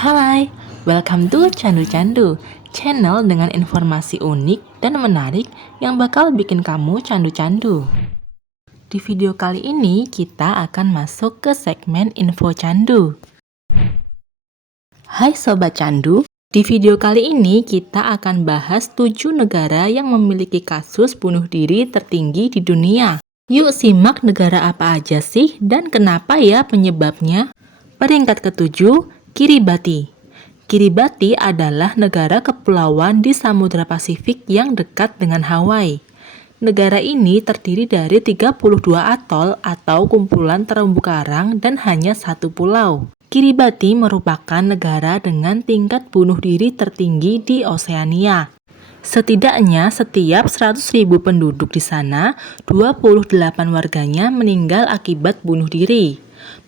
Hai, welcome to Candu Candu, channel dengan informasi unik dan menarik yang bakal bikin kamu candu-candu. Di video kali ini kita akan masuk ke segmen info candu. Hai Sobat Candu, di video kali ini kita akan bahas 7 negara yang memiliki kasus bunuh diri tertinggi di dunia. Yuk simak negara apa aja sih dan kenapa ya penyebabnya. Peringkat ke-7, Kiribati. Kiribati adalah negara kepulauan di Samudra Pasifik yang dekat dengan Hawaii. Negara ini terdiri dari 32 atol atau kumpulan terumbu karang dan hanya satu pulau. Kiribati merupakan negara dengan tingkat bunuh diri tertinggi di Oseania. Setidaknya setiap 100.000 penduduk di sana, 28 warganya meninggal akibat bunuh diri.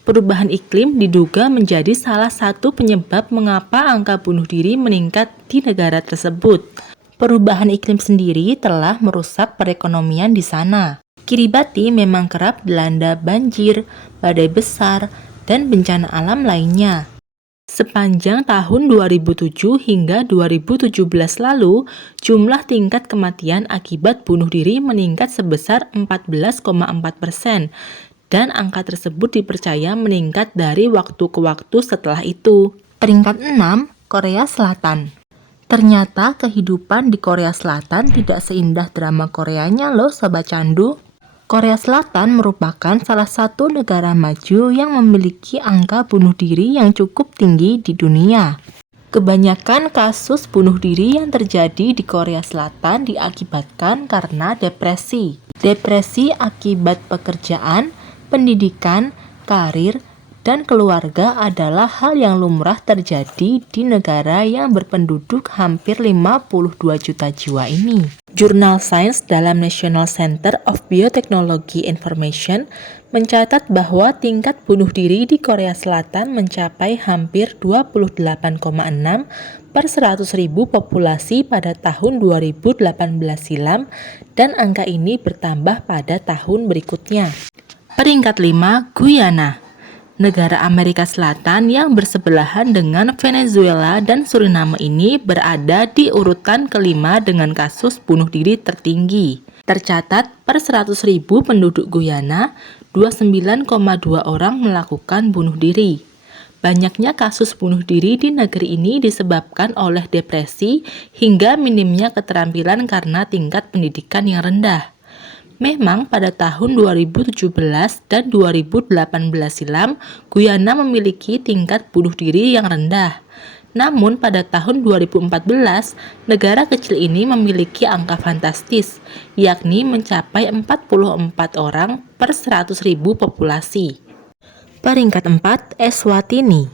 Perubahan iklim diduga menjadi salah satu penyebab mengapa angka bunuh diri meningkat di negara tersebut. Perubahan iklim sendiri telah merusak perekonomian di sana. Kiribati memang kerap dilanda banjir, badai besar, dan bencana alam lainnya. Sepanjang tahun 2007 hingga 2017 lalu, jumlah tingkat kematian akibat bunuh diri meningkat sebesar 14,4%, dan angka tersebut dipercaya meningkat dari waktu ke waktu setelah itu. Peringkat 6, Korea Selatan. Ternyata kehidupan di Korea Selatan tidak seindah drama Koreanya loh Sobat Candu. Korea Selatan merupakan salah satu negara maju yang memiliki angka bunuh diri yang cukup tinggi di dunia. Kebanyakan kasus bunuh diri yang terjadi di Korea Selatan diakibatkan karena depresi. Depresi akibat pekerjaan, pendidikan, karir, dan keluarga adalah hal yang lumrah terjadi di negara yang berpenduduk hampir 52 juta jiwa ini. Jurnal Science dalam National Center of Biotechnology Information mencatat bahwa tingkat bunuh diri di Korea Selatan mencapai hampir 28,6 per 100.000 populasi pada tahun 2018 silam, dan angka ini bertambah pada tahun berikutnya. Peringkat 5, Guyana. Negara Amerika Selatan yang bersebelahan dengan Venezuela dan Suriname ini berada di urutan kelima dengan kasus bunuh diri tertinggi. Tercatat per 100.000 penduduk Guyana, 29,2 orang melakukan bunuh diri. Banyaknya kasus bunuh diri di negeri ini disebabkan oleh depresi hingga minimnya keterampilan karena tingkat pendidikan yang rendah. Memang pada tahun 2017 dan 2018 silam, Guyana memiliki tingkat bunuh diri yang rendah. Namun pada tahun 2014, negara kecil ini memiliki angka fantastis, yakni mencapai 44 orang per 100.000 populasi. Peringkat 4, Eswatini.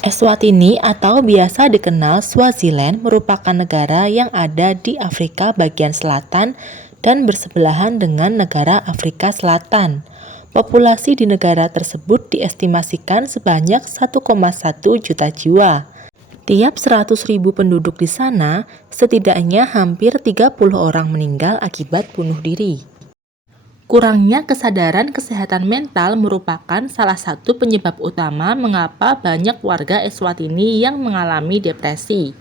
Eswatini atau biasa dikenal Swaziland merupakan negara yang ada di Afrika bagian selatan dan bersebelahan dengan negara Afrika Selatan. Populasi di negara tersebut diestimasikan sebanyak 1,1 juta jiwa. Tiap 100.000 penduduk di sana, setidaknya hampir 30 orang meninggal akibat bunuh diri. Kurangnya kesadaran kesehatan mental merupakan salah satu penyebab utama mengapa banyak warga Eswatini yang mengalami depresi.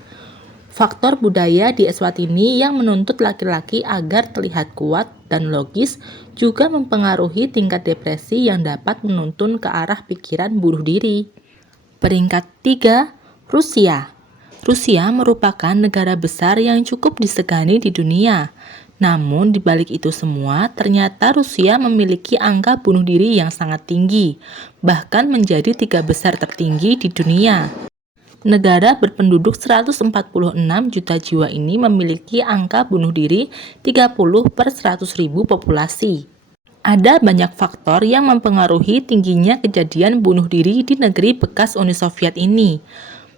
Faktor budaya di Eswatini yang menuntut laki-laki agar terlihat kuat dan logis juga mempengaruhi tingkat depresi yang dapat menuntun ke arah pikiran bunuh diri. Peringkat 3, Rusia. Rusia merupakan negara besar yang cukup disegani di dunia. Namun di balik itu semua, ternyata Rusia memiliki angka bunuh diri yang sangat tinggi, bahkan menjadi 3 besar tertinggi di dunia. Negara berpenduduk 146 juta jiwa ini memiliki angka bunuh diri 30 per 100.000 populasi. Ada banyak faktor yang mempengaruhi tingginya kejadian bunuh diri di negeri bekas Uni Soviet ini,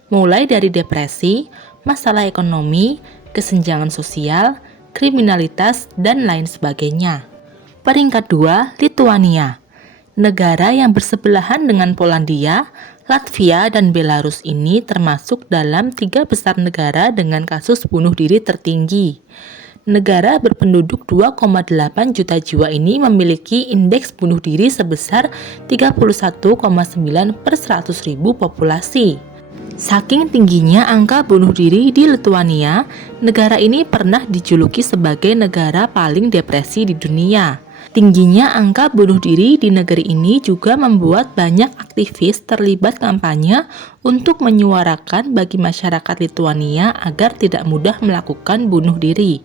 mulai dari depresi, masalah ekonomi, kesenjangan sosial, kriminalitas, dan lain sebagainya. Peringkat 2, Lituania. Negara yang bersebelahan dengan Polandia, Latvia, dan Belarus ini termasuk dalam 3 besar negara dengan kasus bunuh diri tertinggi. Negara berpenduduk 2,8 juta jiwa ini memiliki indeks bunuh diri sebesar 31,9 per 100.000 populasi. Saking tingginya angka bunuh diri di Lituania, negara ini pernah dijuluki sebagai negara paling depresi di dunia. Tingginya angka bunuh diri di negeri ini juga membuat banyak aktivis terlibat kampanye untuk menyuarakan bagi masyarakat Lituania agar tidak mudah melakukan bunuh diri.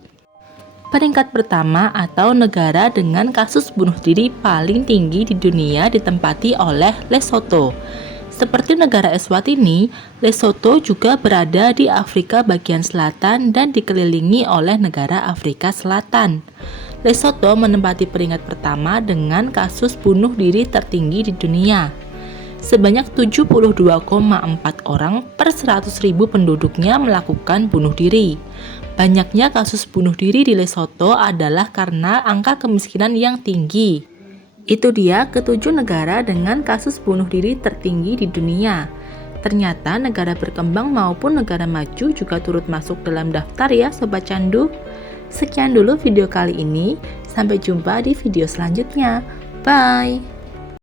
Peringkat pertama atau negara dengan kasus bunuh diri paling tinggi di dunia ditempati oleh Lesotho. Seperti negara Eswatini, Lesotho juga berada di Afrika bagian selatan dan dikelilingi oleh negara Afrika Selatan. Lesotho menempati peringkat pertama dengan kasus bunuh diri tertinggi di dunia. Sebanyak 72,4 orang per 100.000 penduduknya melakukan bunuh diri. Banyaknya kasus bunuh diri di Lesotho adalah karena angka kemiskinan yang tinggi. Itu dia ketujuh negara dengan kasus bunuh diri tertinggi di dunia. Ternyata negara berkembang maupun negara maju juga turut masuk dalam daftar ya Sobat Candu. Sekian dulu video kali ini, sampai jumpa di video selanjutnya. Bye!